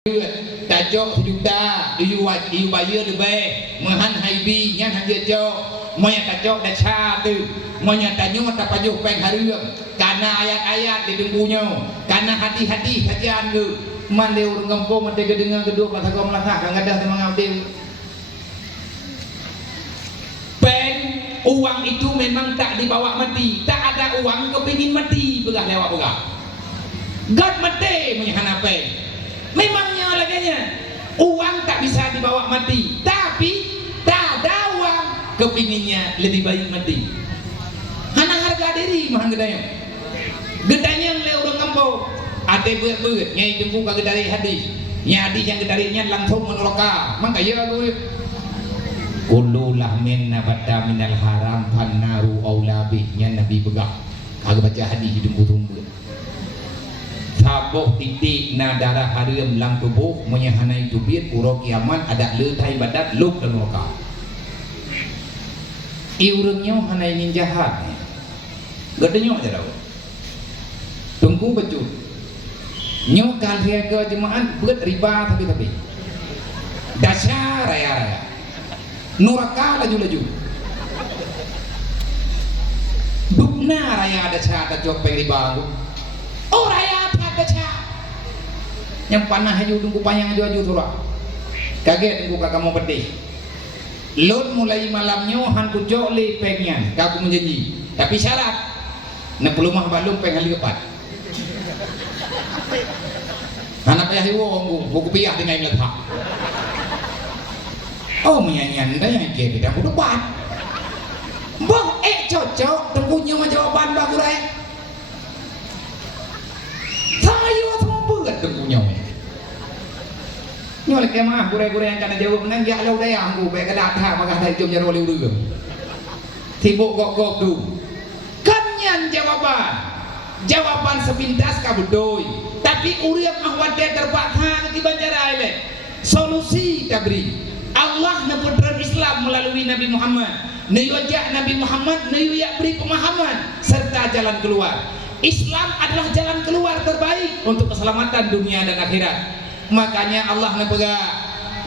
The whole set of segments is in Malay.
Tajok sejuta iu bayar lebih mahan haibi nyan hanya jok moya tajok dah cha tu moya tanyo tak pajuh peng hareum karena ayat-ayat di dengkunya karena hati-hati kajian tu man leu ngempong mate gedengang kedua mata kau melangkah kang gadah memang abdil peng uang itu memang tak dibawa mati tak ada uang kepingin mati begah lewat begah God mati menyahana peng memangnya laganya uang tak bisa dibawa mati tapi tak ada uang kepinginnya lebih baik mati hana harga diri mahang gedanya yang leu orang kampung ate beut-beut nyai jengku ka gedari hadis nya hadis yang gedarinya langsung menoloka mangka ya lu kullu lahmin nabata minal haram fannaru aulabi nya nabi begah kagak baca hadis jengku tumbut saboh titik na darah hareum lang tubuh menyahanai tubit uro kiamat ada leutai badat luk dan neraka iurangnya hanai nin jahat gedenya aja dah tunggu becut nyok kalian ke jemaat beut riba tapi dasar raya neraka laju dukna raya dasar tajok peng riba oh raya yang panah aja tunggu payang aja surah kaget tunggu kakak mau pedih lon mulai malamnya han kujok le pengen kaku menjanji tapi syarat na pelumah balung peng hali kepat anak ayah iwo buku piah dengan letak oh menyanyian dah yang ke bidang depan boh cocok tunggunya mah jawaban bagus saya semua berat tunggunya nyoleh kemah gure-gure yang kena jawab nang ya lo deh anggu baik ada tak maka ada jom jaro liu dulu tibuk gok tu kanyan jawaban sepintas kabudoi tapi uriak ahwat dia terpaksa di banjara ile solusi tabri Allah neputran Islam melalui Nabi Muhammad nuyajak Nabi Muhammad nuyajak beri pemahaman serta jalan keluar Islam adalah jalan keluar terbaik untuk keselamatan dunia dan akhirat. Makanya Allah ngepegang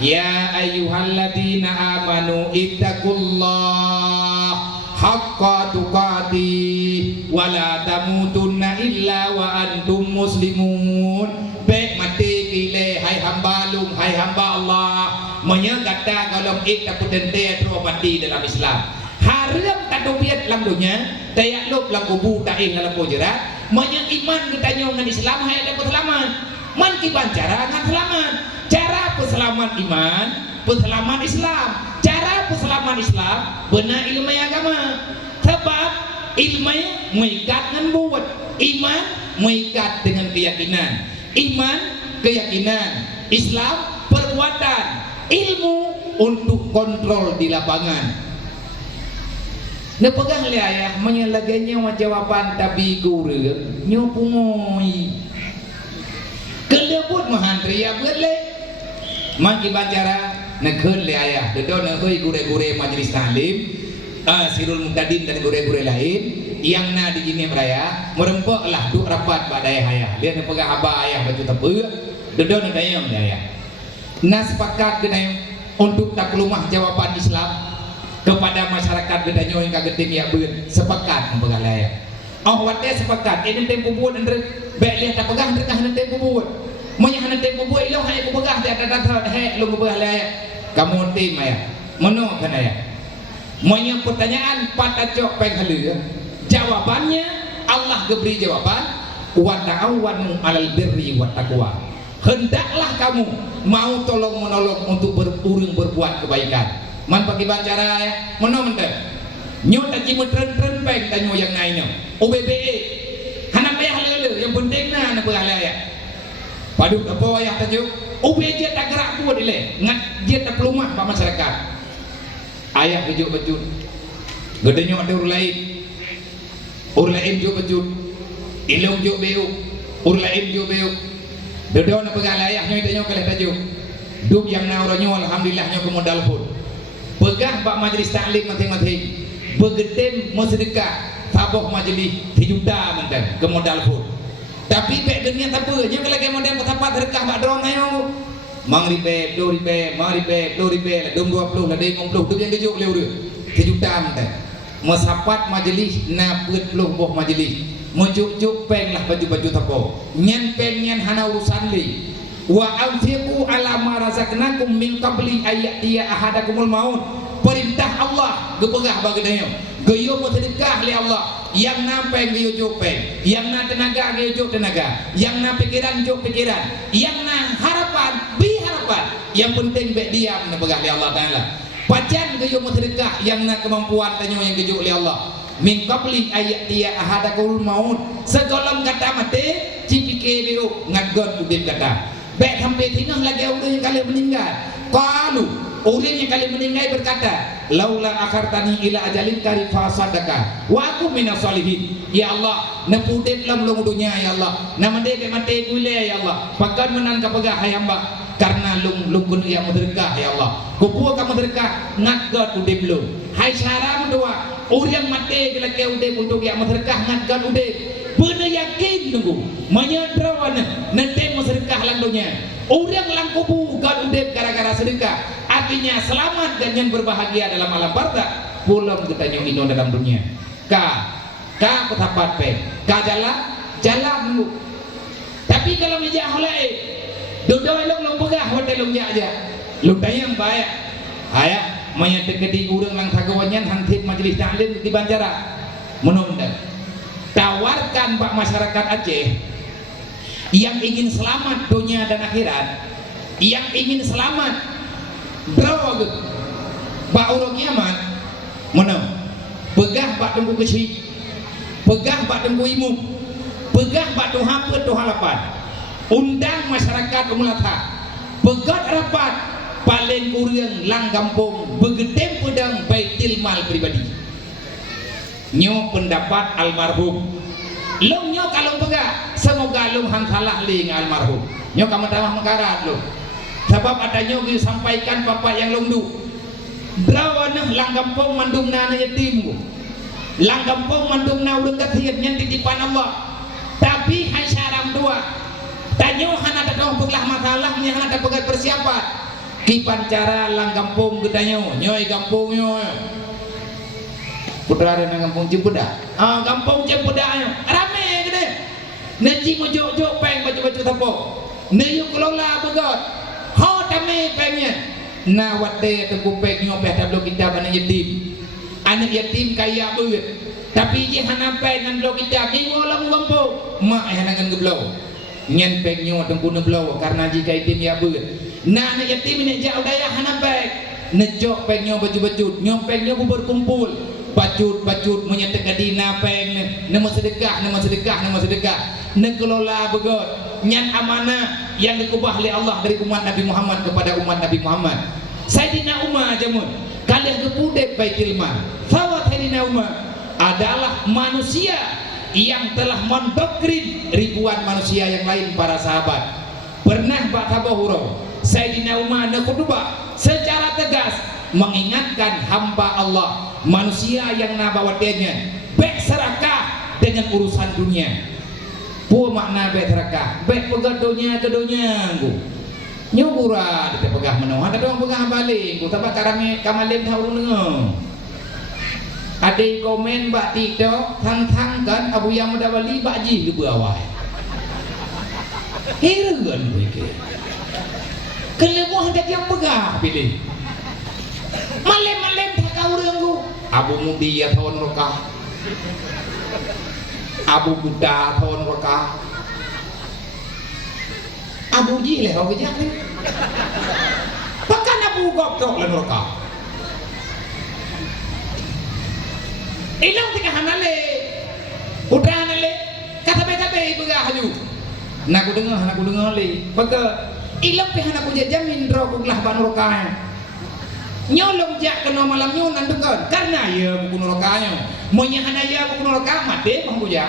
ya ayyuhalladzina amanu ittaqullah haqqa tuqatih wa la tamutunna illa wa antum muslimun. Baik mati pilih hai hamba lum hai hamba Allah menyegata kalau kita putente terus mati dalam Islam. Haram tadobiat lam dunia dayak lub lam kubu ta'in dalam pojerat menyang iman ketanya dengan Islam hai ada selamat man kiban cara ngan selamat cara peselamat iman peselamat Islam cara peselamat Islam benar ilmu agama sebab ilmu mengikat dengan buat iman mengikat dengan keyakinan iman keyakinan Islam perbuatan ilmu untuk kontrol di lapangan nepegang le ayah menyelaganya jawaban tapi guru nyopungoi kelebut mahantri ya boleh maki bacara nekun le ayah dedo nekoi gure-gure majelis taklim sirul muktadin dan gure-gure lain yang na di gini meraya merempoklah duk rapat badai ayah dia nepegang abah ayah baju tepe dedo nedayang le ayah nas sepakat gedayang untuk taklumah jawaban Islam kepada masyarakat gedanya yang kageting ya ber sepakat mempegang layak awatnya sepakat ini tempo buat andre baik lihat tak pegang dekah tempo buat menyahan tempo buat ilau hai ku pegang dia ada he lu pegang layak kamu tim ya meno kan ya monya pertanyaan patacok peng halu jawabannya Allah geberi jawaban wa ta'awanu 'alal birri wat taqwa hendaklah kamu mau tolong menolong untuk berbuat kebaikan man pakai bacara ya mana mentah nyo tak cuma tren peng tanyo yang lainnya OBBE hana payah lele yang penting na nak berala ya padu apa ayah tanyo OBJ tak gerak buat ile ngat dia tak pelumah pak masyarakat ayah kejuk becut gedenyo ada ur lain jo becut ilung jo beu ur lain jo beu dodo nak berala ayah nyo tanyo kalah tajuk duk yang na oronyo alhamdulillah nyo kemodal pun pegang pak majelis taklim masing-masing begedem mau sedekah taboh majelis 3 juta mantan ke modal pun Tapi pek dunia tak apa, nya kalau kamu model ketapat rekah bak drone ayo. Mang ribe, 2 ribe, mang ribe, 2 ribe, dom 20 lah dei 50 tu yang kejuk leu dia. Sejuta mte. Mesapat majlis na 40 boh majlis. Mejuk-juk peng lah baju-baju tapo. Nyan peng nyan hana urusan li. Wa anfiqu ala ma razaqnakum min qabli ayatiya ahadakumul maut. Perintah Allah gepegah bagi dia. Geyo sedekah li Allah. Yang na peng geyo juk peng, yang na tenaga geyo juk tenaga, yang na pikiran juk pikiran, yang na harapan bi harapan. Yang penting bek diam na pegah li Allah Taala. Pacan geyo sedekah yang na kemampuan tanyo yang gejo li Allah. Min qabli ayatiya ahadakumul maut. Segolong kata mati cipike biru ngagot udip kata. Bek sampai tinggal lagi orang yang kalian meninggal. Qalu orang yang kalian meninggal berkata, laula akhartani ila ajalin qarib fasadaka wa aku minas solihin. Ya Allah, nepudit lam long dunia ya Allah. Nama dia mati gule ya Allah. Pakan menan kapagah hamba karena lung kun yang merdeka ya Allah. Kupu kamu merdeka ngagot udip lu. Hai syaram dua orang mati bila ke udip untuk yang merdeka ngagot udip. Benar yakin nunggu menyedrawan nanti sedekah lang dunia. Orang lang kubu kan udip gara-gara sedekah. Artinya selamat dan yang berbahagia dalam alam barzakh. Pulang kita nyong dalam dunia. Ka ketapat pe. Ka jalan nunggu. Tapi kalau meja holai duduk long pegah hotel long aja. Lu tayang baik. Aya menyat gede urang lang tagawanyan hantip majelis taklim di Banjara. Menunda. Tawarkan Pak masyarakat Aceh yang ingin selamat dunia dan akhirat, yang ingin selamat drog Pak urang kiamat, mana? Pegah Pak tunggu kecil, pegah Pak tunggu imum, pegah Pak tuh hampir tuh halapan, undang masyarakat umulata, pegat rapat paling kurang lang kampung begetem pedang baitil mal pribadi. Nyo pendapat almarhum long nyo kalau pegah semoga long hang salah ling almarhum nyo kamu tamah mekarat lo sebab ada nyo sampaikan bapak yang long du drawana lang kampung mandum na yatim lang kampung mandum na urang katian nyan titipan Allah tapi hai syaram dua tanyo hana ada peglah masalah nya hana ada pegat persiapan kipan cara lang kampung gedanyo nyoy kampung nyo putra ada nang kampung Cipeda. Kampung Cipeda rame gede. Nanti mo jok peng baju-baju tapo. Neyu kelola begot. Ho tame pengnya. Na wate tengku peng nyo peh tablo kita anak yatim. Anak yatim kaya beut. Tapi je hana peng ngan lo kita ki ngolang kampung. Mak hana ngan geblau. Nyen peng nyo tengku neblau karena jika yatim ya beut. Na anak yatim ni jauh daya hana peng. Nejok peng nyo baju-baju. Nyo peng nyo berkumpul. Bacut menyetek dina peng nama sedekah negelola begot nyan amanah yang dikubah oleh Allah dari umat Nabi Muhammad kepada umat Nabi Muhammad. Sayyidina Umar jamun kalian kepudek baitil mal. Fawat Sayyidina Umar adalah manusia yang telah mendoktrin ribuan manusia yang lain para sahabat. Pernah Pak Tabahuro Sayyidina Umar nakudubah secara tegas mengingatkan hamba Allah manusia yang nabawatnya bek serakah dengan urusan dunia. Pu makna bek serakah bek pegat dunia ke dunia ku nyugura kita pegah menoh ada dong pegah balik ku tabak karame kamalim tahu dengar ada komen bak TikTok tang kan Abu yang muda bali bak ji ke bawah heran mereka kelebuh ada yang pegah pilih malem tak kau renggu Abu Mudia tahun rekah Abu Buddha tahun rekah Abu Jileh kau kejak ni bahkan Abu Goptok lalu rekah ilang tika hanale udah hanale kata-kata ibaga haju nak aku dengar le baka ilang pihan aku jamin roh kuglah ban rekah nyolong jak kena malam nyo nandukan karena ya buku neraka mau nyahana ya buku neraka mati bang buja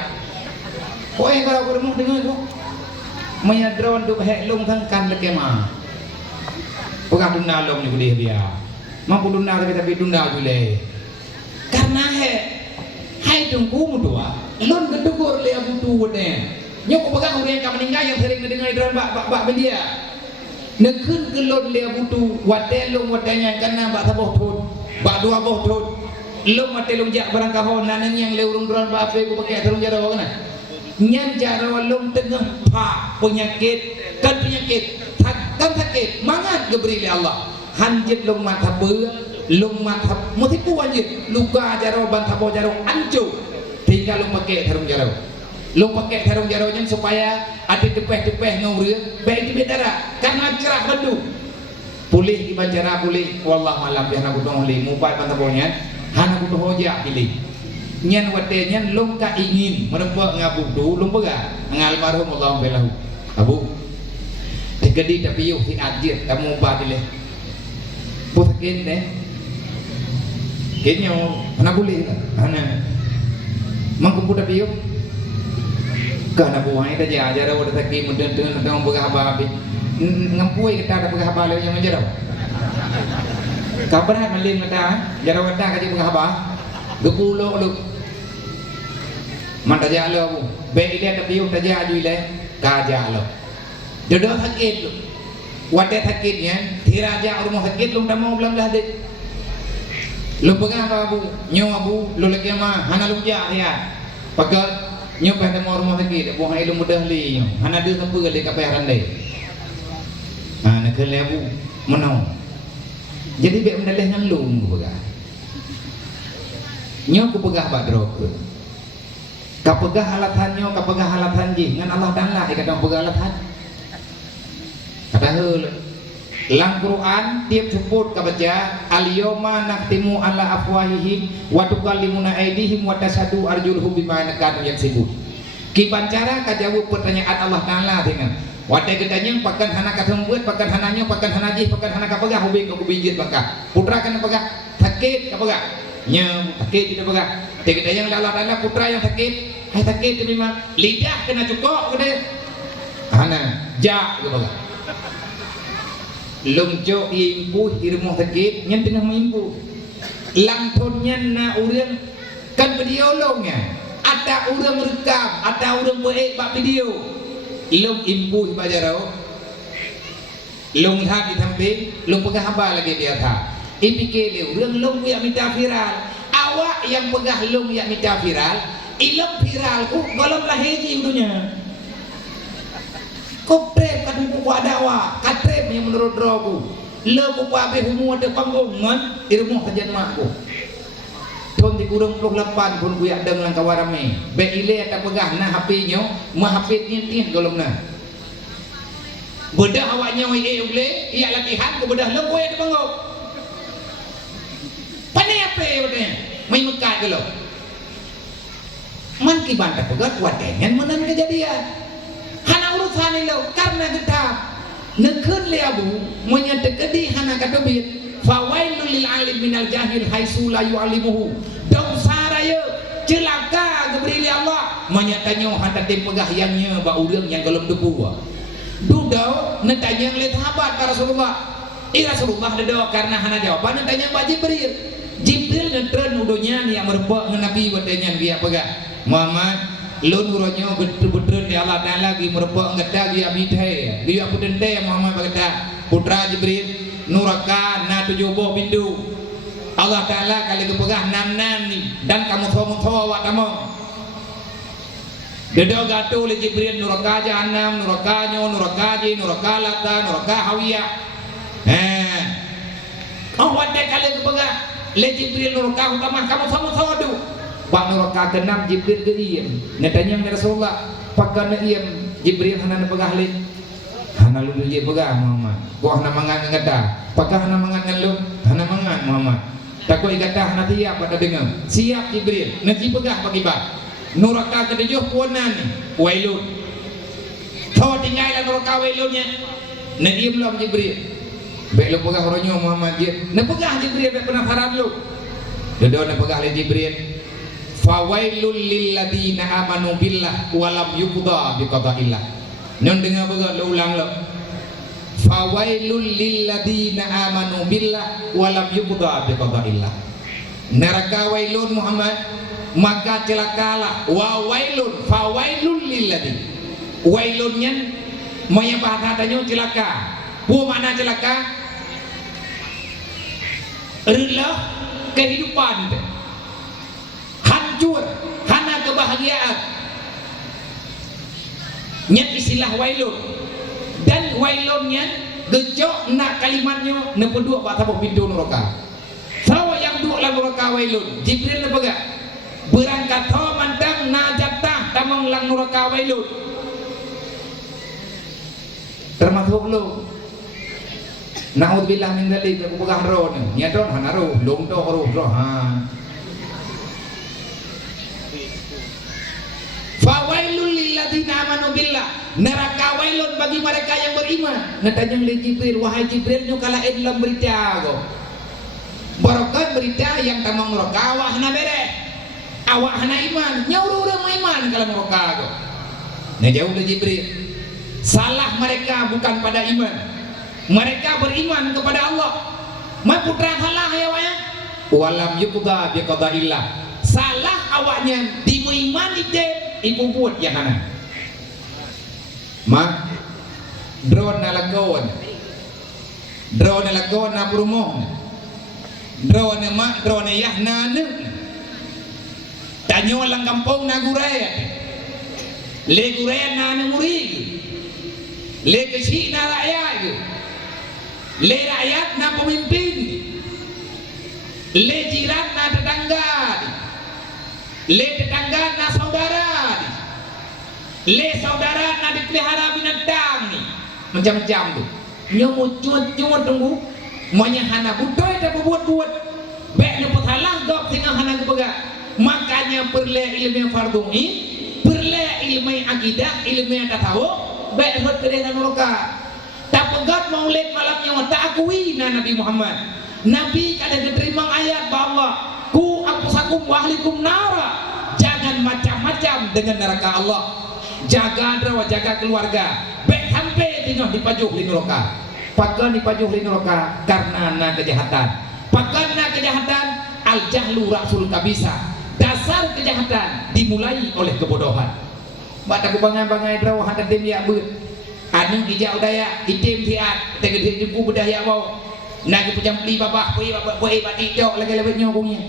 kok kalau aku mau dengar kok menyadron duk helung tangkan lekema pegah dunda long ni dia mampu dunda tapi dunda boleh karena hai tunggu mudua lon kedugur le abu tu ne Nyok pegang orang yang meninggal yang sering mendengar drone bak media. Nekun gelon dia butuh wadelong wadanya kena bak saboh tut, bak dua boh tut. Long watelong jak barang kahon nanan yang leurung drone bak apa ku pakai terung jara kena. Nyan jara long tengah pak penyakit kan penyakit kan sakit mangat geberi Allah. Hanjit long mata ber, long mata mutipu hanjit luka jara bantabo jara ancu. Tinggal long pakai terung jara. Long pakai sarung jaronya supaya ada tepeh-tepeh ngauria baik di bedara karena cerah bendu pulih di banjara pulih wallah malam ya nak utong li mubat pantabonya hana butuh hoja pilih nyan wate nyan long ka ingin merempek ngabudu long pega ngalmarhum Allah belahu abu tegedi tapi yuk si ajir kamu mubat pilih botakin deh kenya hana boleh hana mangkupu tapi yuk karena buahnya dah jajar ada orang sakit mungkin dengan berapa habis ngampui kita ada berapa lagi yang menjadi kapan hari malam kita jarak kita kaji berapa gepulo lu mana jalan lu baik dia tapi yang terjadi juga kaja lu jodoh sakit lu wadah sakitnya tiraja rumah sakit lu tak mau belam dah dek lu pegang apa bu nyawa bu lu lagi mah hana lu jah ya pakai nyok pada mau rumah sakit buang ilmu mudah li hana dia tempu gali kapayaran deh nak kelebu menau jadi biar mendalih ngalung ku pegah nyok ku pegah badrok kapegah halatan nyok kapegah halatan ji ngan Allah Taala ikadang pegah halatan kata heul lang Quran tiap sebut kabaca al-yawma naqtimu ala afwahihim wa tukallimuna aydihim wa tasadu arjuluhum bima kanu yaksibun ki pancara kajawu pertanyaan Allah Taala dengan wate gedanya pakan hana katembuat pakan hananya pakan hanaji pakan hana kapegah hobi ku bijit bakah putra kan pegah sakit kapegah nya sakit tidak pegah te gedanya Allah Taala putra yang sakit hai sakit memang lidah kena cukok gede hana ja kapegah longjo impu irmo sakit nyen tengah mimpu langtonnya na urang kan video longnya ada urang rekam ada urang buat bak video long impu bajaro long lihat di samping long pegang apa lagi di atas impike urang long yang minta viral awak yang pegang long yang minta viral ilok viral ku golong laheji udunya koprep kan buku adawa katrep yang menurut rohku le buku abe humu ada panggungan irmuh kajian makku ton di kurung 28 pun gue ada dengan kawarame be ile ada pegah na HP nyo mah HP tin golongna bedah awaknya oi ule iya latihan ke bedah le gue ada panggung pane apa bedanya mai mekai ke lo man ki bantah pegah kuatengan menan kejadian hana urusan lo karena kita nekun leabu menyetekedi hana katobit fawailul lil alim minal jahil haitsu la yu'allimuhu dausaraya celaka geberi Allah menyatanyo handa tim pegah yangnya ba urang yang gelem debu dudau netanya ngelihat sahabat ka Rasulullah Rasulullah dedo karena hana jawaban netanya ba Jibril netren udonya yang merebak ngenabi wadanya dia pegah Muhammad lun uronya betul-betul di Allah Taala lagi merebak ngeda dia bidhe dia putente Muhammad bagata putra Jibril nuraka na tujuh boh bindu Allah Taala kali kepegah nan dan kamu thawa kamu dedo gatu le Jibril nuraka jahannam nuraka nyo nuraka ji nuraka lata nuraka hawiyah wate kali kepegah le Jibril nuraka utama kamu thawa du Pak nuraka kenam Jibril ke iem netanya Rasulullah pakan iem Jibril hana pegah li hana lu dia pegah Muhammad gua hana mangan ngada pakah hana mangan lu hana mangan Muhammad takut ikata hana tiap pada dengar siap Jibril nanti pegah bagi bak nuraka ketujuh puanan wailun kau tinggal nuraka wailunnya nanti belum Jibril baik lu pegah orangnya Muhammad dia pegah Jibril baik penasaran lu dodo pegah li Jibril fawailul lil ladina amanu billah walam yuqda biqada'illah non dengar begal ulang lo fawailul lil ladina amanu billah walam yuqda biqada'illah neraka wailun Muhammad maka celakalah wa wailun fawailul lil ladina wailunnya moya bahasanya celaka. Bu mana celaka? Rela kehidupan, hancur, hana kebahagiaan. Nya istilah wailun. Dan wailunnya gejok nak kalimatnya nepedua pak tabuk pintu neraka. Sawa yang dua lang neraka wailun. Jibril lepega. Berangkat ho mantang najatah tamang lang neraka wailun. Termasuk lu. Naudzubillah min dzalik aku pegang roh ni. Nya don hanaru lung to roh ha. Fawailul lilladzina amanu billah. Neraka wailun bagi mereka yang beriman. Natanya oleh Jibril, wahai Jibril nyu kala dalam berita go. Barokat berita yang tamang neraka awak hana bere. Awak hana iman, nyauru urang iman kalau neraka go. Nah jauh oleh Jibril. Salah mereka bukan pada iman. Mereka beriman kepada Allah. Putra salah ya waya. Walam yuqda bi qadaillah. Salah awaknya di iman ide ibu buat yang mana. Mak drone nalagon na purumong drone mak drone yahna ne tanyo lang kampung na guraya le guraya na ne murig le kesi na rakyat le rakyat na pemimpin le jiran na tetangga le tetangga na saudara le saudara na dipelihara binatang ni macam-macam tu nyomu cuat-cuat tunggu monya hana butoy tak buat-buat baik nyomu salah gop tinggal hana kepegak makanya perle ilmu fardu ini perle ilmu akidah ilmu tasawuf baik hot kedenan neraka tak pegat maulid malamnya tak akui na Nabi Muhammad Nabi kada diterima ayat bahwa ku anfusakum wa ahlikum nara jangan macam-macam dengan neraka Allah. Jaga drawa, jaga keluarga. Baik sampai tengok dipajuh di neraka. Pakai dipajuh di neraka karena na kejahatan. Pakai na kejahatan al jahlu rasul kabisa. Dasar kejahatan dimulai oleh kebodohan. Bata ku bangai-bangai drawa hada dem ya beut. Anu hijau daya item tiat tegede jempu budaya bau. Nagi pujam beli babah poi batik jok lagi-lagi nyokongnya.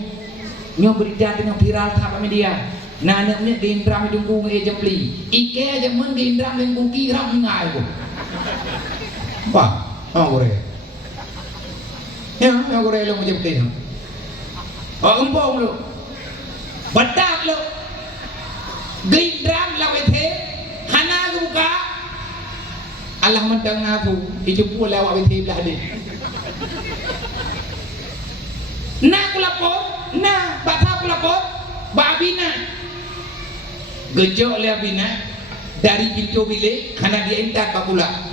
Nyo berita dengan viral apa media. Nah namanya diindram dunggu ngejempli ike aja men diindram dunggu kiram ngai bu apa gore ya gore lo ngejempli empong lo badak lo diindram lawe the hana buka Allah mentang aku hidup pula awak the belah dia nah aku lapor nah bata aku lapor babina gejok le abina dari pintu bilik kana dia entat bakula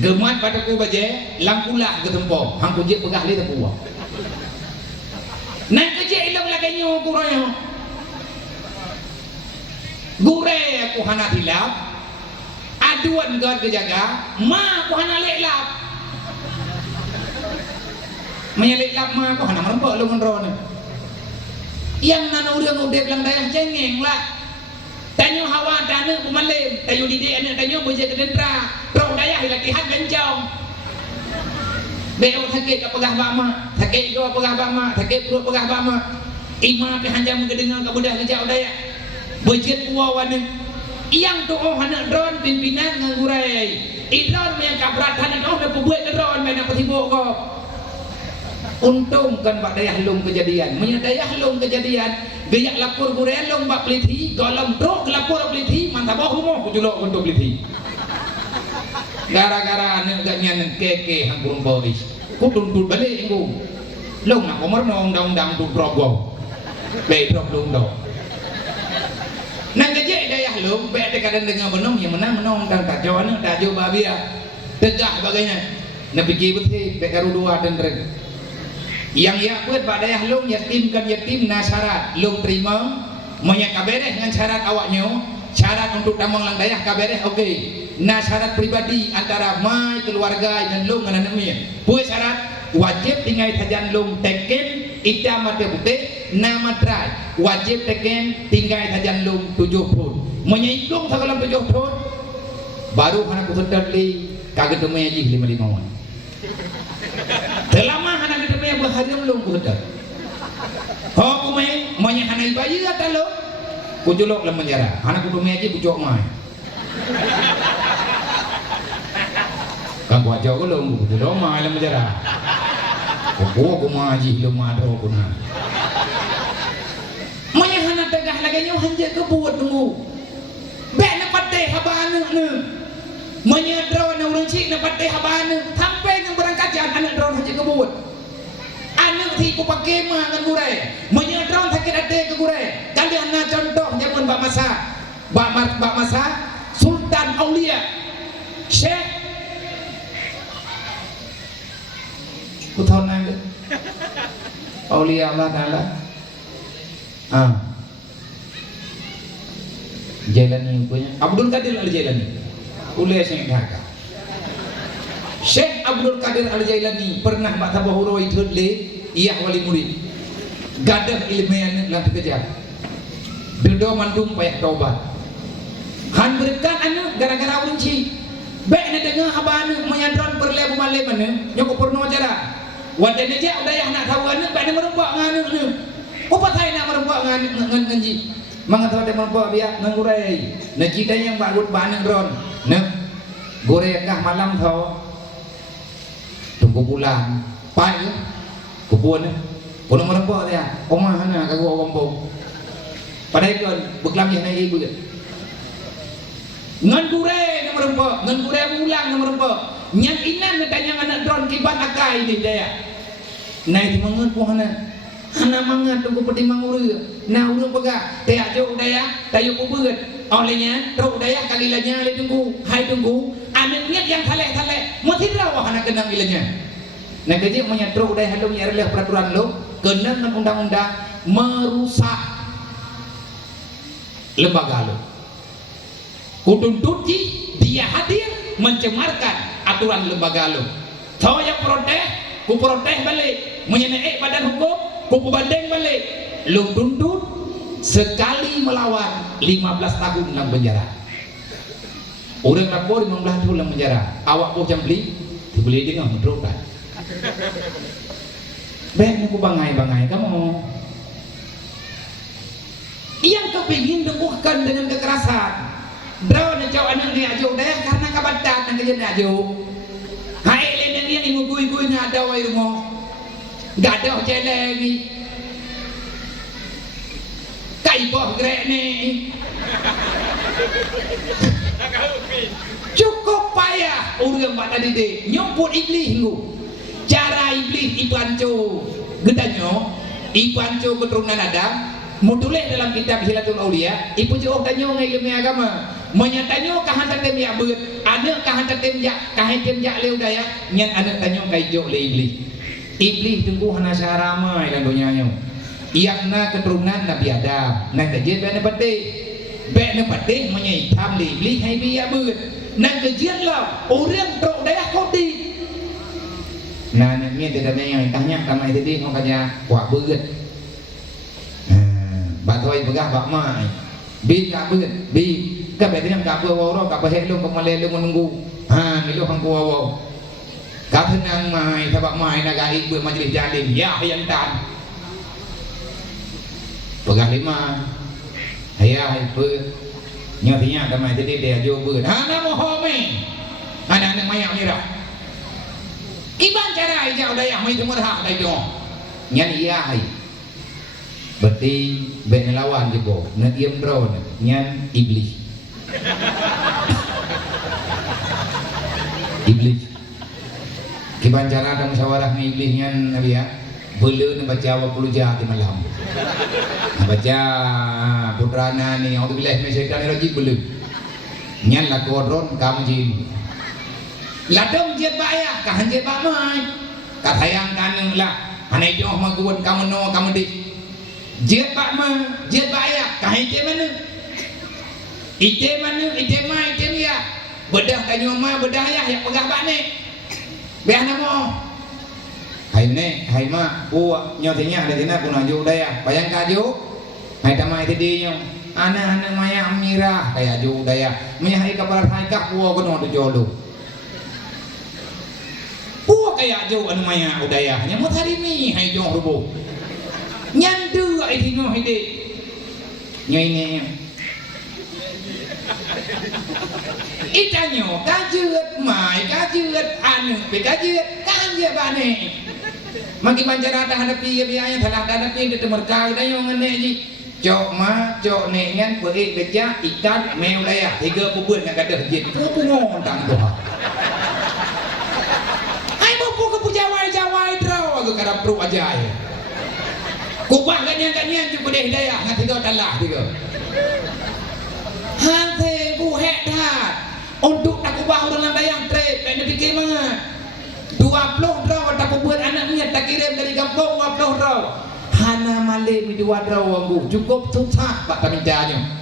gemat pada ku baje langkula ke tempo hang ku je pegah le tempo nak kerja ilang laganyo kuroyo gure aku hana hilap aduan god kejaga ma aku hana lelap menyelelap ma aku hana merempok lu ngeron yang nana udah bilang dayah cengeng lah tanyo hawa dana pumalem tayo dide anak tanyo boje kedendra pro daya latihan gancong beo sakit ka pegah bama sakit go pegah bama sakit perut pegah bama ima pe hanjam kedengar ka budak ngejau daya boje puwa wane yang tu oh anak drone pimpinan ngagurai idron yang kabratan oh me pubuat drone main apa sibuk go untung kan Pak Dayah Lung kejadian menyadayah Lung kejadian gayak lapor gure long bak peliti golong drok lapor peliti mantap rumah kujulok untuk peliti gara-gara ane gak nyan keke hang burung bois ku tuntut balik engku long nak komor no undang-undang tu drop go be drop lung do nang keje Dayah Lung be kadang dengan benom yang menang dan tak jawane tak jo babia tegah bagainya napiki bethi be karu dua dan reg yang ya buat Pak Dayah Lung yatimkan yatim na syarat Lung terima monya kabereh dengan syarat awaknya syarat untuk tamang lang dayah kabereh oke na syarat pribadi antara mai keluarga dan Lung dengan namanya buat syarat wajib tinggal sajan Lung teken ita mate putih nama trai wajib teken tinggal sajan Lung 7 tahun monya Lung sakalang 7 tahun baru anak ku sedar li kagak temui aja 5 wan terlama anak kita temui berhari belum ku sedar oh ku main maunya anak bayi atau lo ku julok dalam penjara anak ku temui aja ku jok main kan ku ajak ku lo ku julok main dalam penjara ku maji lo mado ku na maunya anak tegah lagi nyu hanja ke buat tunggu bek na pateh habana ne menyadron na urang cik na pateh habana sampai yang berangkat jangan anak drone haji kebut anak ti ku pakai mah ngan gurai menyadron sakit ate ke gurai kali anak contoh zaman Bak Masa Sultan Aulia Syekh ku tahu nang Aulia Allah Taala Jailani punya Abdul Qadir Al-Jailani ulai Syekh Dhaka Syekh Abdul Qadir Al-Jailani pernah Pak Tabahuro itu iya wali murid gadah ilmiah lan kerja dedo mandung payah taubat han berikan anu gara-gara unci baik na dengar abana menyadron perlebu malem anu nyoko purno acara wadene je udayah nak tahu anu baik na merempak nganu anu apa saya nak merempak nganji mangatawa de merempak biak nanggurai na cita yang bagut baneng ron na gore kah malam thau tunggu bulan pai kupuan kono merempak dia omah hana ka gua kampung padai kon beklam yang naik ibu ngan gure na merempak ngan gure ulang na merempak nyang inan na tanya anak drone kibat akai ni dia naik mangun po hana hana mangat tunggu peti manguru na urang pega te ajo udaya tayo pubeut olehnya tro udaya kali lanya le tunggu hai tunggu amin niat yang thaleh mutira wa hana kenang ilanya na gaji menyatro udaya halung nyareleh peraturan lo kenang dengan undang-undang merusak lembaga lo kutuntut dia hadir mencemarkan aturan lembaga lo tahu yang protes ku protes balik menyenai badan hukum ku banding balik lu tuntut sekali melawan 15 tahun dalam penjara orang lapor 15 tahun dalam penjara awak pun jam beli dibeli dengan mendrokan baik aku bangai kamu yang kepingin temukan dengan kekerasan draw na jauh anak ni ajo daya karena kabadat nang kejadian ajo hai lenen yang imugui-gui ngada wa irmo gak ada jeleng kai boh grek ni cukup payah urang mak tadi de nyumput iblis nggu cara iblis ipanco gedanyo ipanco keturunan Adam mutulis dalam kitab Hilatul Aulia ipu jo tanyo ngai ilmu agama menyatanyo kahantar tem ya beut anak kahantar tem ya kahen tem ya leu daya nyen anak tanyo kai jo le iblis tunggu hana syarama ilang donyanya iakna keturunan Nabi Adam nang kajian bena patih menyai tham li iblis hai biya beut nang kajian lah orang trok daya kodi nah ni tidak ada yang tanya kama itu di mau kaja kuat beut batoi pegah bak mai bi ka beut bi ka beteng ka pe woro ka pe helung ka malelu menunggu milu hang kuwa kata nang mai tabak mai nagari buat majlis jalim ya yang tan pegang 5 ayah itu nyatinya damai tadi dia jawab hana mohome hana nang mayak mirah kiban cara aja udah yang mai semua hak dah jo nyan iya hai berarti ben lawan jebo nak diem drone nyan iblis kiban cara dan musyawarah ni iblisnya Nabi ya belu baca 20 jam di malam baca putrana ni auzubillahi minasyaitanir rajim belu nyan la kodron kam jin ladom jet baya ka hanje ba mai ka sayang kaneng la hanai joh maguan kamu no kamu di jet ba ma jet baya ka hanje mana ite mai ite ya bedah kanyo ma bedah ya yang pegah ba ni biar namo hai ma nyotinya ada tina pun aju daya bayang kaju hai tamai tadi nyo anak-anak maya amirah kayak jo daya maya hai kapal hai kak puo kono tu jolo puo kayak jo anu maya udaya nyamut hari mi hai jo rubo nyandu ai tino hide nyoine itanyo kajeut mai kajeut anu pe kajeut kanje bane maki pancara dah hadapi biaya thalah hadapi de merkau dayo ngene ji cok ma cok nengan berik beja ikan meo daya tiga pupun nak gadah jin tu pungo tang tu hai bopo ke pujawai-jawai draw aku kadang pro aja ya kubah ganyan-ganyan juga deh daya ngan tiga talah tiga hante ku hedat untuk tak kubah orang dayang trade dan fikir banget 20 draw tak buat anaknya tak kirim dari kampung 20 draw hana male mi 2 draw wanggu cukup susah pak kaminjanya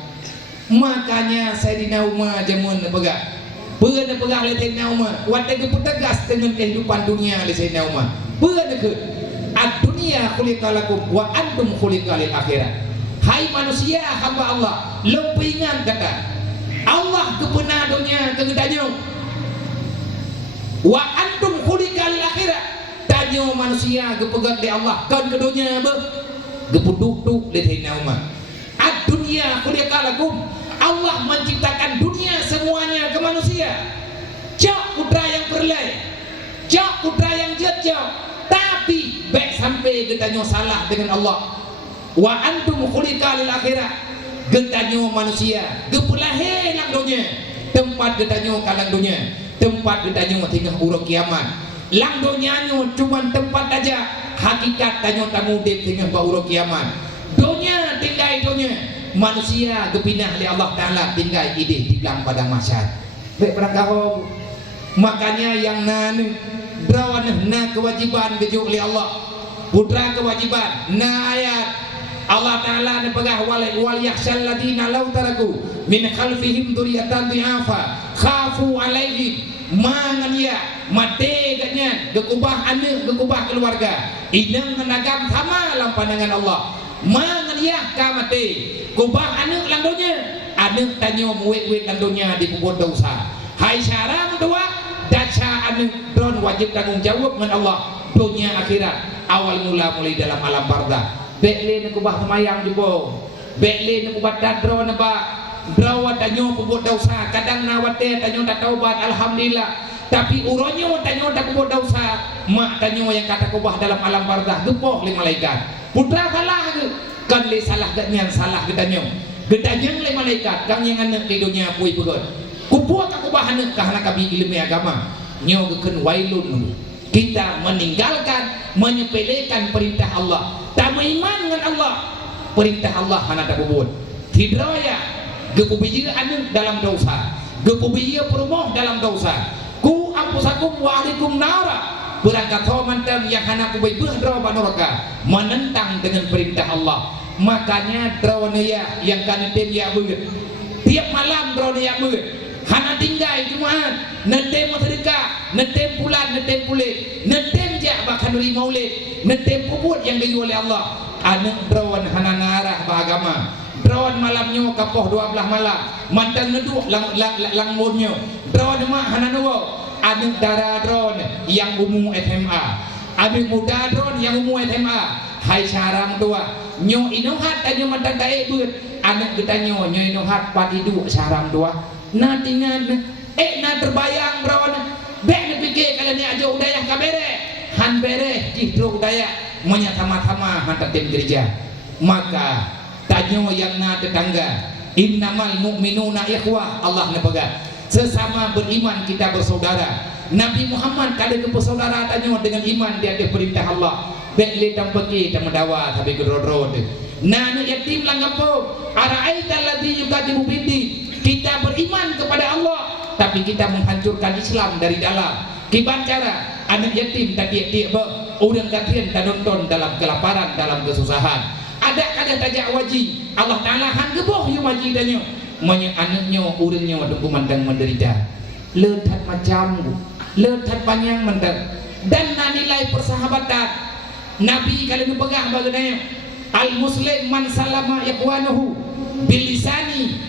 makanya saya di Nauma jamun pegah beuna pegah le teh Nauma wate ke tegas dengan kehidupan dunia le saya Nauma beuna ke ad-dunya khuliqalakum wa antum khuliqalil akhirat hai manusia hamba Allah lempingan kata Allah kepenah dunia kegedanya wa antum khuliqalil akhirat tanyo manusia gepegat di Allah kan kedunya be gepuduk-duk di Nauma ad-dunya khuliqalakum Allah menciptakan dunia semuanya ke manusia cak putra yang berlay cak putra yang jejak tapi baik sampai getanyo salah dengan Allah wa antum khuliqalil akhirat getanyo manusia gepulahe lang dunia tempat getanyo kalang dunia tempat getanyo tinggal urang kiamat lang dunianyo cuma tempat aja hakikat tanyo tamu dip tinggal ba urang kiamat dunia tinggal dunia manusia gepinah li Allah Ta'ala tinggal ide tigang pada masyarakat baik perangkau makanya yang nanu drawan na kewajiban gejuk li Allah putra kewajiban na ayat Allah Ta'ala ni pegah wal yakhshal ladina law taraku min khalfihim dzurriatan dhi'afa khafu alaihim mangan ya mate ganyan gekubah anak gekubah keluarga inang menagam sama dalam pandangan Allah mangan ya ka mate kubah anak landonya anak tanyo muwit-wit landonya di kubur dosa hai syarang dua daca anak don wajib tanggung jawab dengan Allah dunia akhirat awal mula mulai dalam alam barzah bekle ne kubah semayang juga bekle ne kubah dadro ne ba drawa tanyo kubur dosa kadang nawate tanyo tak taubat alhamdulillah tapi uronyo tanyo tak kubur dosa mak tanyo yang kata kubah dalam alam barzah gepoh li malaikat putra salah ke kan le salah ganyan salah getanyo gedanyang le malaikat kang yang anak di dunia pui pegot kupua ka kubah anak kahana kabi ilmu agama nyo geken wailun kita meninggalkan menyepelekan perintah Allah tak beriman dengan Allah perintah Allah hana tak buat hidraya gepubijia anak dalam dosa gepubijia perumoh dalam dosa ku ampusakum wa alaikum nara berangkat mantan yang hana kubai behdra neraka menentang dengan perintah Allah makanya drawanaya yang kana tem ya beut tiap malam drawanaya beut hana tinggal Jumaat nentem sedekah nentem bulan nentem kulit nentem jak bahkan dari maulid nentem puput yang dijual oleh Allah anak drawan hana narah beragama drawan malamnya kapoh 12 malam mantan neduk lang monyo drawan mak hana nuwo anak darah drawan yang umum SMA anak muda drawan yang umum SMA hai sarang dua nyo inohat tanyo mantan tae beut anak getanyo nyo inohat patidu sarang dua na tingan na terbayang brawan bek ne pikir kalau ni aja udayah kabere han bere jidro udayah menyatama-tama hantar tim gereja maka tanyo yang na tetangga innamal mu'minuna ikhwah Allah ne pegang sesama beriman kita bersaudara Nabi Muhammad kada ke bersaudara tanyo dengan iman dia ada perintah Allah bek le tam pergi tam dawa tapi gedrodrod na yatim langapo ara'aita alladhi yukadibu bidi kita beriman kepada Allah tapi kita menghancurkan Islam dari dalam kiban cara anak yatim tadi dia orang katian tak nonton dalam kelaparan dalam kesusahan ada kada tajak waji Allah Ta'ala han geboh yu waji danyo manya anaknya urangnya dengku mandang menderita letat macam letat panjang mendang dan nilai persahabatan Nabi kalau dipegang bagaimana al muslim man salama ikhwanuhu bilisani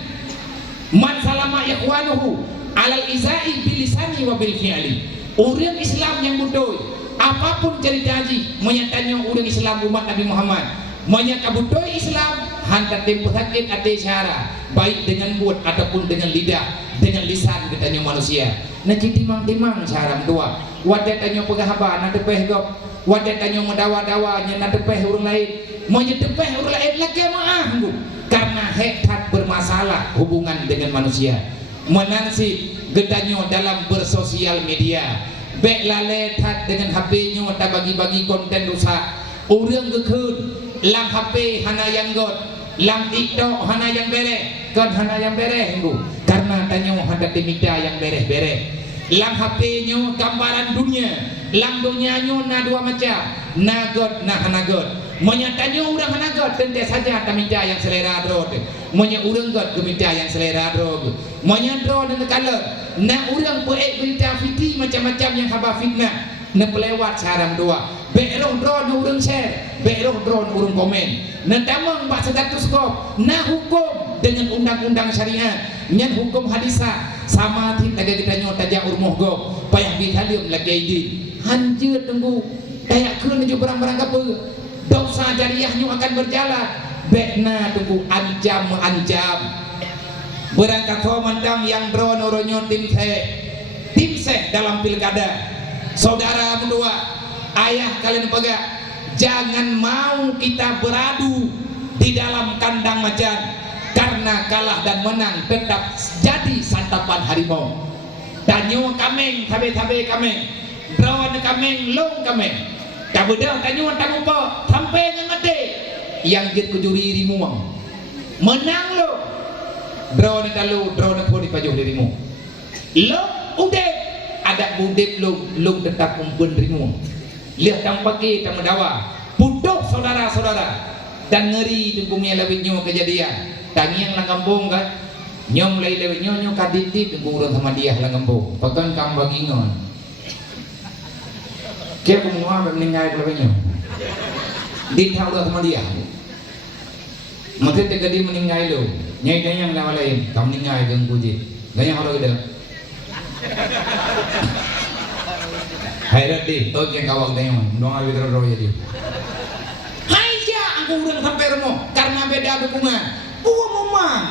man salama ikhwanuhu alal izai bilisani wa bil fi'li. Urang Islam yang budoy apapun ceritaji menyatanya urang Islam umat Nabi Muhammad menyata budoy Islam hantar tempuh sakit ate syara baik dengan mulut ataupun dengan lidah dengan lisan katanya manusia na timang-timang syara tua wadah tanya pegahaba na tepeh gop wadah tanya medawa-dawa nya na tepeh urang lain monya tepeh urang lain lagi maah karena hekat bermasalah hubungan dengan manusia menansi gedanyo dalam bersosial media bek laletat dengan HP-nya tak bagi-bagi konten rusak urang gekun lang HP hana yang got lang TikTok hana yang bereh kan hana yang bereh karena tanya ada timida yang bereh-bereh lang HP-nya gambaran dunia lang dunianya na dua macam na got na hana got menyatanya urang hana got tentu saja tamida yang selera drod monya urang got gemida yang selera drog monya drod dan kalau na urang poek berita fitnah macam-macam yang haba fitnah na pelewat sarang dua beroh drone urang share beroh drone urang komen na tamang bak status kop na hukum dengan undang-undang syariat nyan hukum hadisa sama tin taga kita nyota ja urmoh go payah bihalium lagi idin hanjir tunggu kayak keun ju barang-barang apa dosa jariahnya akan berjalan bekna tunggu ancam berangkat komandang yang drone oronyo tim seh dalam pilkada saudara berdua ayah kalian pegang jangan mau kita beradu di dalam kandang macan karena kalah dan menang tetap jadi santapan harimau tanyo kameng tabe-tabe kameng drawan kameng long kameng kabudang tanyo tamu po sampai ngade yang jit kujuri rimuang menang lo drawan kalu drawan ko di pajuh dirimu lo udah ada budek lo tetap kumpul rimuang lihat tampaki tak mendawa butuh saudara-saudara dan ngeri tunggunya lewitnya kejadian tangiang lang kampung kan nyom lay lewit nyo kaditi tunggu urang sama dia lang kampung pakan kambang ingon kaya kumuha meninggal lewitnya di tahu urang sama dia maksudnya tegadi meninggal lo nyai yang nama lain kamu meninggal dengan puji ganya kalau gitu Hairat di, oh yang kawak tanya mah, doang abi terus jadi. Hai ja, aku udah sampai remo karena beda dukungan. Gua mau mang.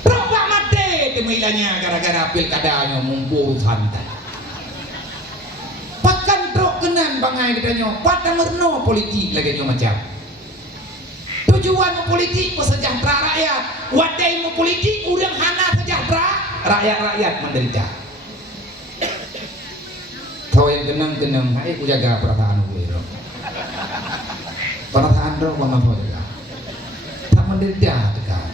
Berapa mati temilanya gara-gara pilkadanya mumpul santai. Pakan truk kenan bangai katanya, patang merno politik lagi nyo macam. Tujuan mau politik sejahtera rakyat, wadai mau politik urang hana sejahtera rakyat menderita. Kau yang kenang-kenang, hai ku jaga perasaan gue bro. Perasaan bro bang apa jaga? Tak menderita tekan.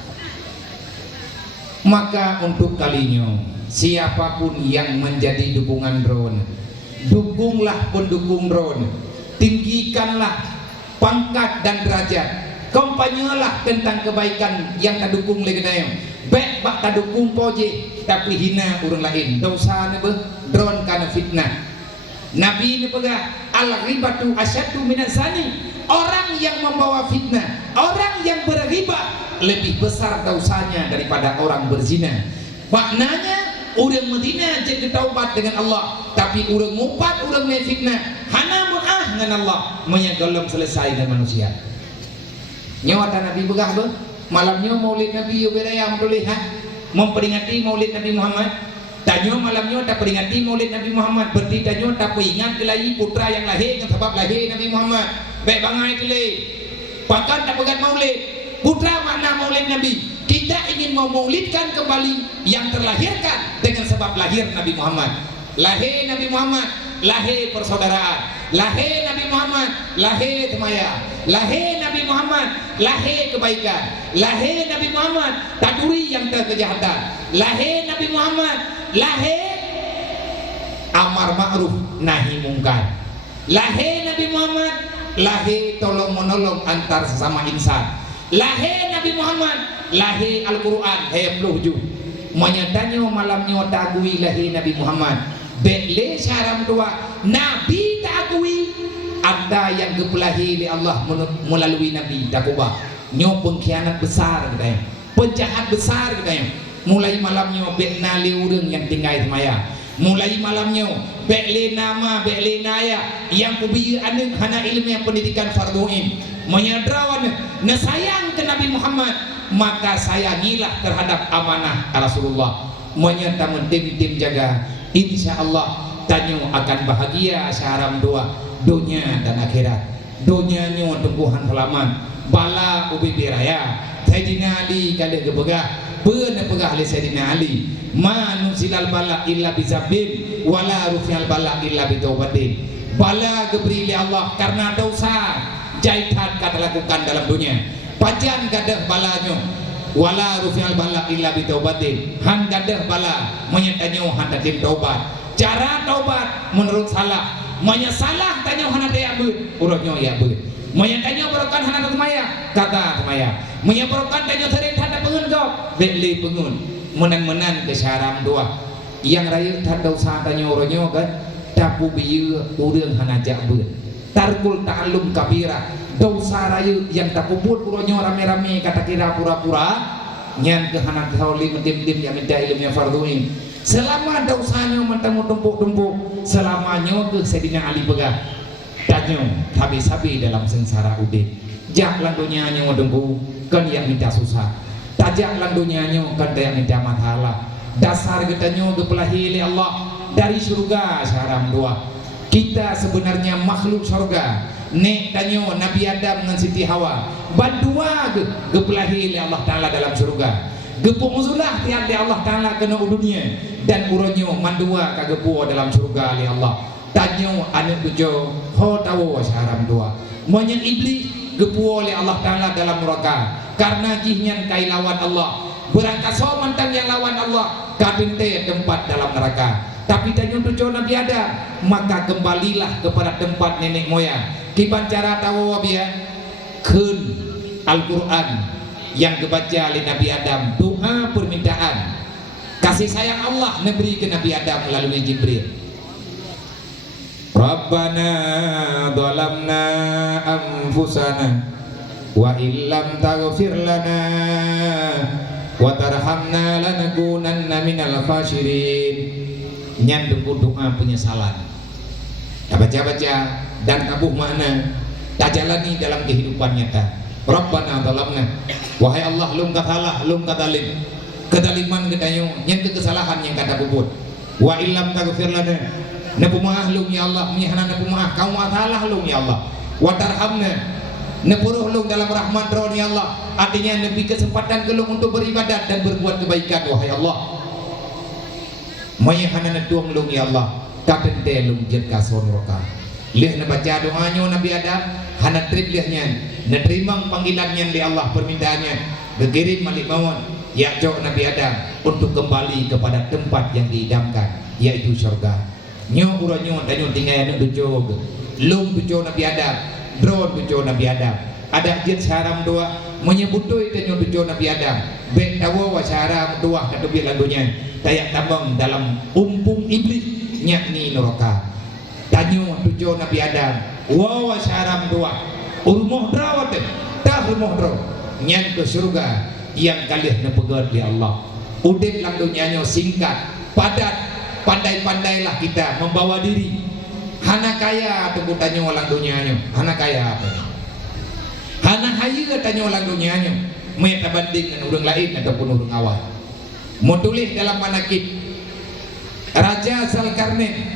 Maka untuk kalinya, siapapun yang menjadi dukungan drone, dukunglah pendukung drone, tinggikanlah pangkat dan derajat, kampanyelah tentang kebaikan yang tak dukung lagi dayang. Bek bak tak dukung poje, tapi hina orang lain. Dosa ne drone karena fitnah. Nabi ini pegang al-ghibatu asyaddu minan zani. Orang yang membawa fitnah, orang yang berghibah lebih besar dosanya daripada orang berzina. Maknanya urang Madinah jadi taubat dengan Allah, tapi urang ngumpat, urang fitnah hana mu'ah dengan Allah, menyegelum selesai dengan manusia. Nyawa Nabi begah be malamnya maulid Nabi beraya memperingati maulid Nabi Muhammad. Tanyo malamnya tak peringati maulid Nabi Muhammad, berarti tanyo tak peringat kelai putra yang lahir dengan sebab lahir Nabi Muhammad. Baik bangai kelai bahkan tak pegat maulid putra makna maulid Nabi. Kita ingin memaulidkan kembali yang terlahirkan dengan sebab lahir Nabi Muhammad. Lahir Nabi Muhammad, lahir persaudaraan. Lahir Nabi Muhammad, lahir temaya. Lahir Nabi Muhammad, lahir kebaikan. Lahir Nabi Muhammad, taduri yang terkejahatan. Lahir Nabi Muhammad, lahir amar ma'ruf nahi mungkar. Lahir Nabi Muhammad, lahir tolong menolong antar sesama insan. Lahir Nabi Muhammad, lahir Al-Quran hayam luhju. Menyatanya malamnya takui lahir Nabi Muhammad. Bekle syaram dua Nabi takui ada yang kepelahi oleh Allah melalui Nabi takubah. nyo pengkhianat besar kita ya, penjahat besar kita ya. Mulai malamnya bek nali urang yang tinggal semaya, mulai malamnya bek le nama bek le naya yang kubi anu hana ilmu yang pendidikan farduin menyadrawan na sayang ke Nabi Muhammad, maka sayangilah terhadap amanah Rasulullah, menyerta tim jaga, insya Allah tanyo akan bahagia syaram dua dunia dan akhirat. Dunianya tumbuhan halaman bala ubi biraya Sayyidina Ali kali gebegah beuna pegah li Sayyidina Ali manusilal bala illa bizabin wala rufial bala illa bitaubatin. Bala geberi li Allah karena dosa jahitan kata lakukan dalam dunia, pajan gadah balanya wala rufial bala illa bitaubatin, han gadah bala menyetanyo han tatim taubat. Cara taubat menurut salah, menyesalah tanyo hana daya beut urutnya ya beut, menyetanyo berokan hana temaya kata temaya, menyeprokan tanyo tarik tanda pengun kau beli pengun menang-menang ke syaram dua yang raya tanda usaha tanyo urutnya kan tapu biyu urang hana jak beut tarkul ta'alum kabira dosa raya yang tapu buat urutnya rame-rame kata kira pura-pura nyan ke hana kauli tim-tim yang minta ilmu farduin. Selama dosanya mentemu tumpuk-tumpuk, selamanya ke Sayyidina Ali pegah tanyo habis-habis dalam sengsara udin. Jak lang dunianya ngodengku kan yang minta susah, tajak lang dunianya kan yang minta masalah. Dasar getanyo gepelahi oleh Allah dari surga syaram dua. Kita sebenarnya makhluk surga. Nek tanyo Nabi Adam dengan Siti Hawa berdua gepelahi oleh Allah Ta'ala dalam surga. Gepuk musulah tiap di Allah Ta'ala kena dunia dan uronyo mandua kagepu dalam surga li Allah. Tanyo anak tujo ho tawo syaram dua. Monya iblis gepu oleh Allah Ta'ala dalam neraka karena jihnya kai lawan Allah. Berangkat so mantang yang lawan Allah kadente tempat dalam neraka. Tapi tanyo tujo Nabi Adam, maka kembalilah kepada tempat nenek moyang. Kipan cara tawo biya kun Al-Qur'an yang kebaca oleh Nabi Adam, doa permintaan kasih sayang Allah memberi ke Nabi Adam melalui Jibril. Rabbana dhalamna anfusana wa illam taghfir lana wa tarhamna lanakunanna minal khasirin. Nyan doa penyesalan tak baca-baca dan tabuh makna tak jalani dalam kehidupan nyata. Rabbana dhalamna, wahai Allah lum katalah lum katalim kedaliman kedayo yang kesalahan yang kata bubut wa illam taghfir lana nabu maah lum ya Allah menyahana nabu maah kau masalah lum ya Allah wa tarhamna napuruh lum dalam rahmat roh ya Allah, artinya nabi kesempatan kelum untuk beribadat dan berbuat kebaikan wahai Allah menyahana natuang lum ya Allah kapente lum jet kason roka lih na baca doanya Nabi Adam hana trip lihnya nerima panggilannya di Allah permintaannya berkirim malik mawon ya jauh Nabi Adam untuk kembali kepada tempat yang diidamkan yaitu surga. Nyo uranyo danyo tinggal anu tujo lum tujo Nabi Adam drone tujo Nabi Adam ada jet syaram doa menyebutui danyo tujo Nabi Adam bek tawo wa syaram doa kadebi lagunya tayak tabang dalam umpung iblis yakni neraka. Tanyo tujo Nabi Adam wa syaram doa urmoh drawat dah urmoh draw nyan ke surga yang kalian nepegat di Allah. Udip lang dunianya singkat padat, pandai-pandailah kita membawa diri hana kaya tunggu tanyo lang dunianya hana kaya apa hana hayu tanyo lang dunianya meta banding dengan orang lain ataupun orang awal. Mau tulis dalam manakib Raja Zulkarnain,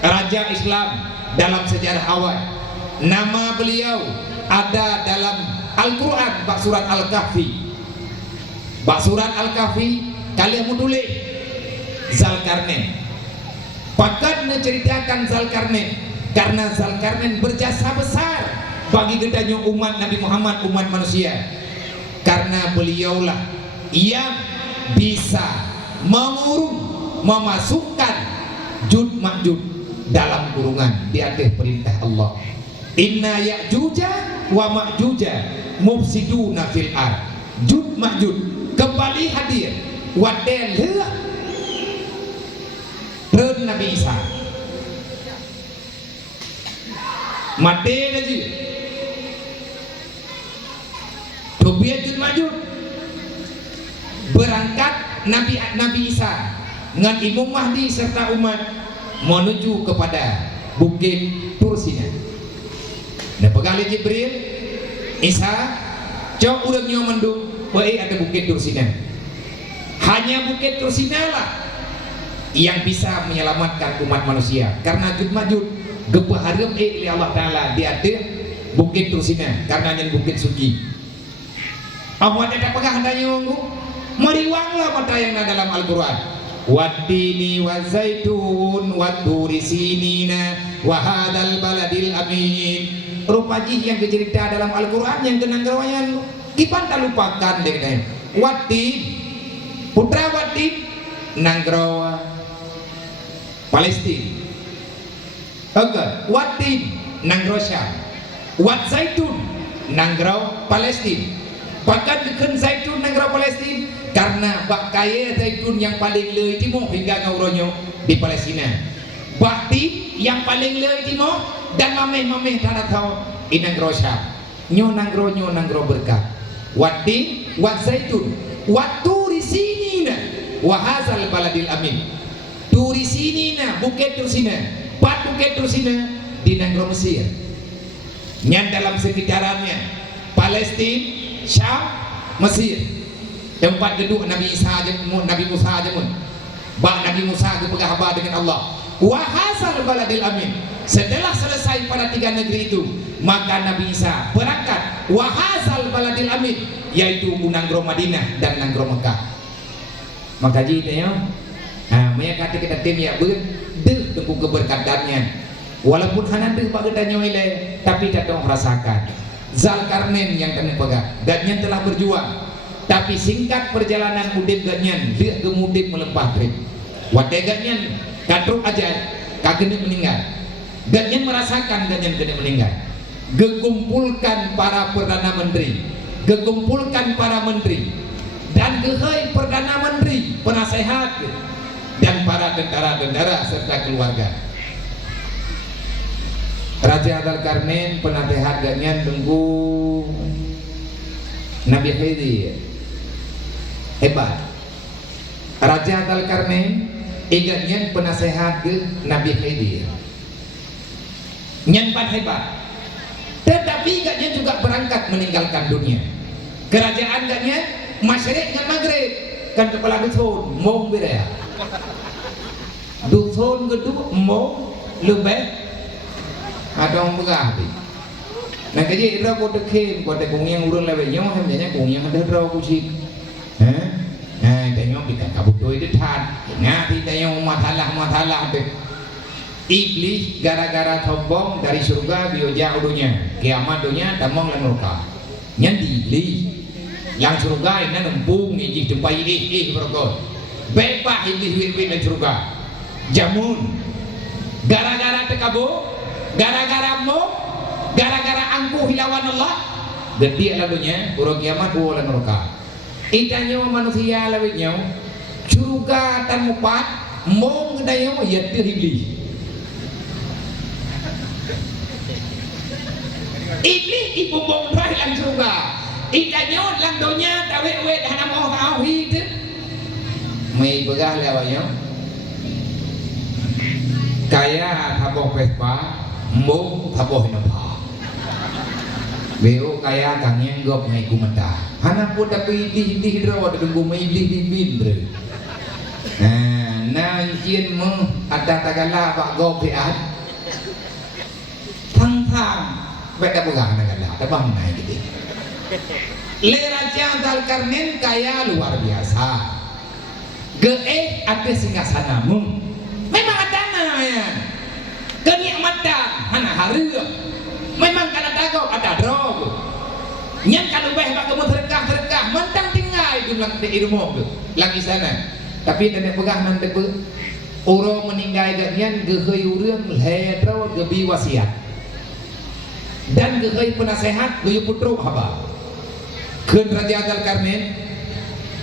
Raja Islam dalam sejarah awal, nama beliau ada dalam Al-Quran bak surat Al-Kahfi. Bak surat Al-Kahfi kalian mau tulis Zulkarnain. Pakat menceritakan Zulkarnain karena Zulkarnain berjasa besar bagi gedanya umat Nabi Muhammad, umat manusia. Karena beliaulah yang bisa mengurung, memasukkan Jud Ma'jud dalam kurungan di atas perintah Allah. Inna Ya'juja wa Ma'juja mufsiduna fil ard. Jud Ma'jud kembali hadir wadelah Ren Nabi Isa mati lagi Ya'juj Ma'juj berangkat Nabi Isa dengan Imam Mahdi serta umat menuju kepada Bukit Tursina. Nah pegang Jibril Isa cok urangnya mendung ada Bukit Tursina. Hanya Bukit Tursina lah yang bisa menyelamatkan umat manusia, karena Ya'juj Ma'juj gepaharem oleh Allah Ta'ala dia ada Bukit Tursina karena yang bukit suci. Awak ada pegang handanya meriwanglah mata yang ada dalam Al-Quran. Wattini wa zaitun wa turi sinina wa hadzal baladil amin. Rupaji yang dicerita dalam Al-Quran yang kenang gerawayan kipan tak lupakan deh. Wattin putra Wattin Nanggerawa Palestina. Oke, Wattin Nanggerawa Syam. Wat Zaitun Nanggerawa Palestina. Bahkan deken zaitun negara Palestina karena bak kaya zaitun yang paling leuy timur hingga ngauronyo di Palestina. Bakti yang paling leuy timur dan mameh-mameh tanah tahu inang Syam. Nyo nanggro berkat. Wati wat zaitun wat turi sinina wa hadzal baladil amin. Turi sinina Bukit Tursina. Pat Bukit Tursina di nanggro Mesir. Nyan dalam sekitarannya Palestina, Syam, Mesir, tempat gedung Nabi Isa aja, Nabi Musa aja mun. Bak Nabi Musa ke pegahaba dengan Allah. Wahasal baladil amin. Setelah selesai pada 3 negeri itu, maka Nabi Isa berangkat wahasal baladil amin, yaitu Nanggro Madinah dan Nanggro Mekah. Maka jadi ya, mereka kata kita tim ya deh tunggu keberkatannya. Walaupun hanya deh pak kita nyoile, tapi tak dong merasakan. Zulkarnain yang kena pegang, ganyan telah berjuang, tapi singkat perjalanan udip ganyan, lihat gemudip melempah trip. Wadai ganyan kadruk aja, kageni meninggal. Ganyan merasakan ganyan kena meninggal. Gegumpulkan para perdana menteri, gegumpulkan para menteri, dan gehai perdana menteri, penasehat, dan para tentara-tentara serta keluarga. Raja Dzulkarnain penasehat ganyan tunggu Nabi Khidir hebat. Raja Dzulkarnain ganyan penasehat ke Nabi Khidir nyanpat hebat, tetapi ganyan juga berangkat meninggalkan dunia. Kerajaan ganyan Masyriq dengan Maghrib kan kepala dusun mau beda dusun gedung mau lebih ada orang bergabung. Nah kerja itu aku terkem, aku terkung yang urun lebih nyawa, sebenarnya kung yang ada aku sih. Nah, tengok kita kabut itu tan. Nah, kita yang masalah deh. Iblis gara-gara sombong dari surga bioja udunya, kiamat dunia damang lan neraka. Nyan iblis, yang surga ini nempung nih jumpai berkot. Bebas iblis dan surga. Jamun, gara-gara tekabut. Gara-gara angkuh hilawan Allah gede lalunya urang kiamat ulah neraka. Itanya manusia lawitnya curga tan mupat mong dayo ya iblis. Iblis ibu mong rai lang curga. Itanya lang donya tawe hana mau tahu itu. Mai begah lawanya. Kaya tabok Vespa mbong taboh napa beo kaya kang yenggop ngai kumenta hana pun tapi di rawa tunggu mai di bin bre nah izin mu ada tagala pak gopeat thang beda pegang tagala tabang naik gitu. Le Raja Dzulkarnain kaya luar biasa geeh ada singgasanamu memang ada namanya kenikmatan hana hareup memang kana dagok ada drog nyan kalau beh bak kemu terkah mentang tinggal itu di rumah lagi sana tapi nenek pegang nanti orang meninggal ganyan geheuy urang ledro gebi wasiat dan geheuy penasehat geuy putru haba keun Raja Dzulkarnain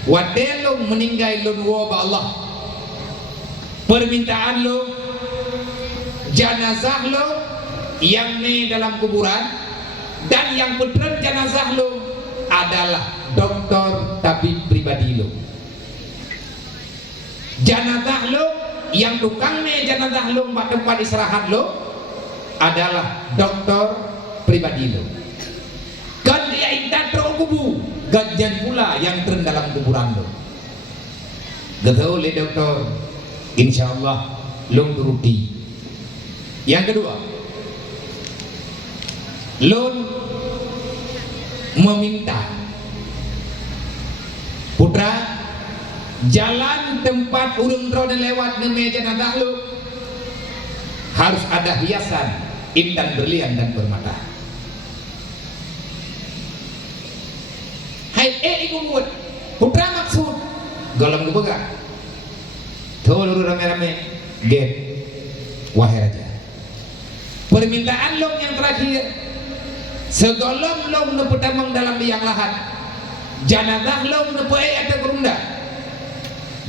wadelung meninggal lun wa Allah permintaan lo jenazah lo yang di dalam kuburan dan yang putra jenazah lo adalah dokter tabib pribadi lo. Jenazah lo yang tukang jenazah lo tempat istirahat lo adalah dokter pribadi lo. Kan dia intan kubu, gajian pula yang turun dalam kuburan lo. Betul le dokter, insya Allah lo turuti. Yang kedua, lo meminta putra jalan tempat urung drone lewat di meja jenazah lo harus ada hiasan intan berlian dan bermata. Hai iku buat putra maksud golong kebegat tuh luru rame-rame get wahai raja, permintaan lo yang terakhir segolong lo nepetamang dalam liang lahat jenazah lo nepe ada kerunda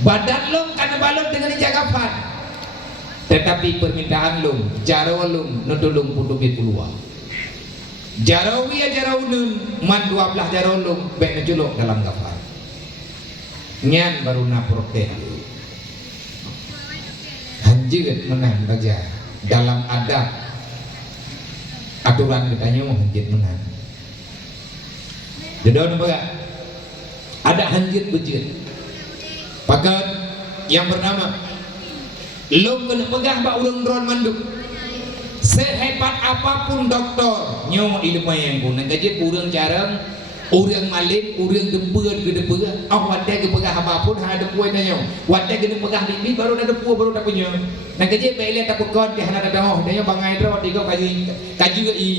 badan lo karena balon dengan jagapan, tetapi permintaan lo jaro lo nutulung putubi puluh jarawi ya jaraunun man 12 jaro lo baik ngejuluk dalam gafar nyan baru naprote hanjir menang raja dalam adab aturan katanya mau hanjir menang dedon apa ada hanjir bejir pakat yang bernama lo kena pegah bak urang drone manduk sehebat apapun doktor nyawa ilmu yang pun gaji urang jarang urang malin urang dempur ke dempur wadah ke pegah apapun ada puan nyawa wadah ke pegah bibi baru ada puan baru ada punya nak gaji baik lihat aku kon ke hana ada oh dia bangai drone tiga kaji ke i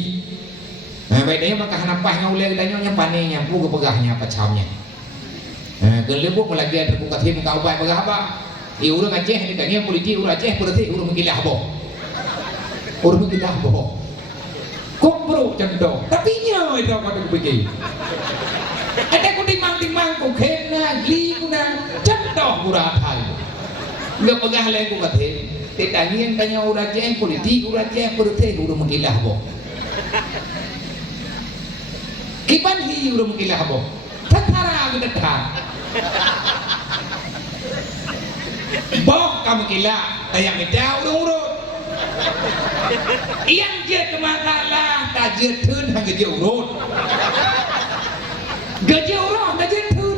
baik dia maka hanapah ngaulai dia nyampannya pu ke pegahnya apa camnya gelebuk lagi ada buka tim kau baik pegah apa urang Aceh ni kan politik urang Aceh politik urang mengilah boh urang mengilah boh kopro cendok tapi nyawa itu pada begini ada ku timang ku kena gli ku na cendok urang Thai nggak pegah lagi ku kata tidak yang tanya urang Aceh politik urang Aceh politik urang mengilah boh kipan hi urang mengilah boh tentara kita dah boh kamu gila kayak medau urut yang dia kematalah tak jetun hang gaji urut tak jetun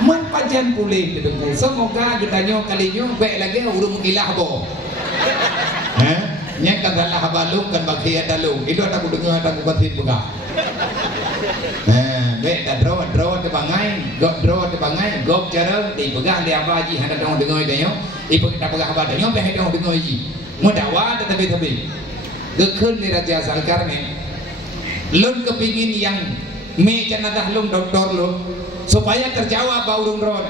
man pajan pulih dedengku semoga gedanya kalinya baik lagi urut mengilah boh nya kagalah balung kan bagi dalung itu ada ku dengar ada ku batin buka baik dah draw te bangai gop cara di pegang dia apa aji handa dong dengar dia ibu kita pegang apa dia be dong dengar aji mudawa tetapi gekun ni raja Zulkarnain lun kepingin yang me jenazah lum doktor lu supaya terjawab baurung ron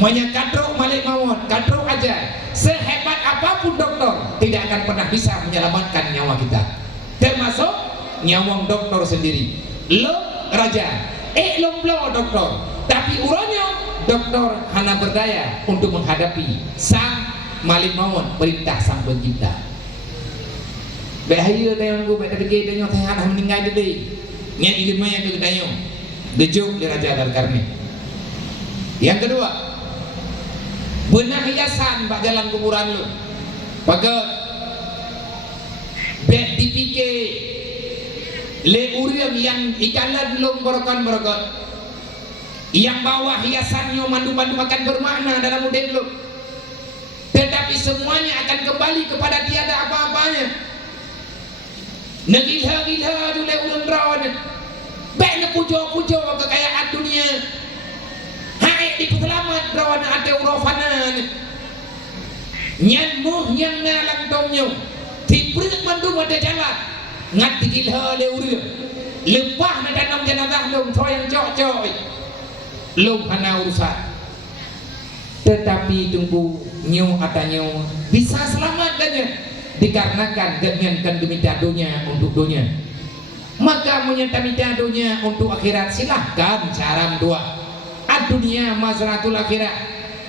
monya katruk malik mawon katruk aja sehebat apapun doktor tidak akan pernah bisa menyelamatkan nyawa kita termasuk nyawa doktor sendiri lo raja lomblo doktor tapi uranya doktor hana berdaya untuk menghadapi sang malik mawon perintah sang pencipta bahaya yang gue baik tadi dia nyata hana meninggal jadi niat ilmu yang kegedayo gejuk di raja Zulkarnain. Yang kedua benah hiasan bak jalan kuburan lu pakai bet dipikir le uriang yang ikalan belum berokon yang bawah hiasannya mandu-mandu akan bermakna dalam model lu tetapi semuanya akan kembali kepada tiada apa-apanya negilha-gilha dule ulun rawan baik pujo-pujo kekayaan dunia hai di selamat rawan ada urofanan nyan muh nyang nalang tomnyo diberi mandu pada jalan ngat digilha le uriang lepah na danam jenazah lum yang cok-cok lum hana urusan tetapi tunggu nyu katanya bisa selamat katanya dikarenakan dengan demikian dunia untuk dunia maka menyatakan dunia untuk akhirat silahkan cara dua dunia mazratul akhirat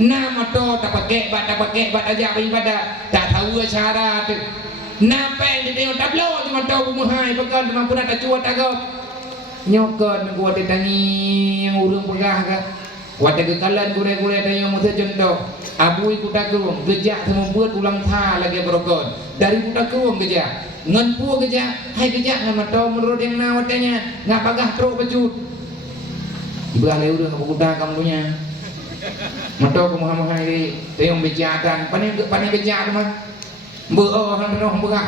nama to tak pakai bat aja ibadah tak tahu syarat napa yang dia tablo cuma tahu muhai pekan mampu nak cuat agak nyokon gua tetangi yang urung pegah ka wate kekalan gure-gure ada yang muda jendok abui kuda kerung gejak semua buat ulang tha lagi berokon dari kuda kerung gejak ngan pu gejak hai gejak ngan matau menurut yang nawatnya ngak pagah truk pecut ibu ale udah kuda kamu punya matau ke Muhammad hari tayong bejatan panen bejat mah beuh orang benoh begah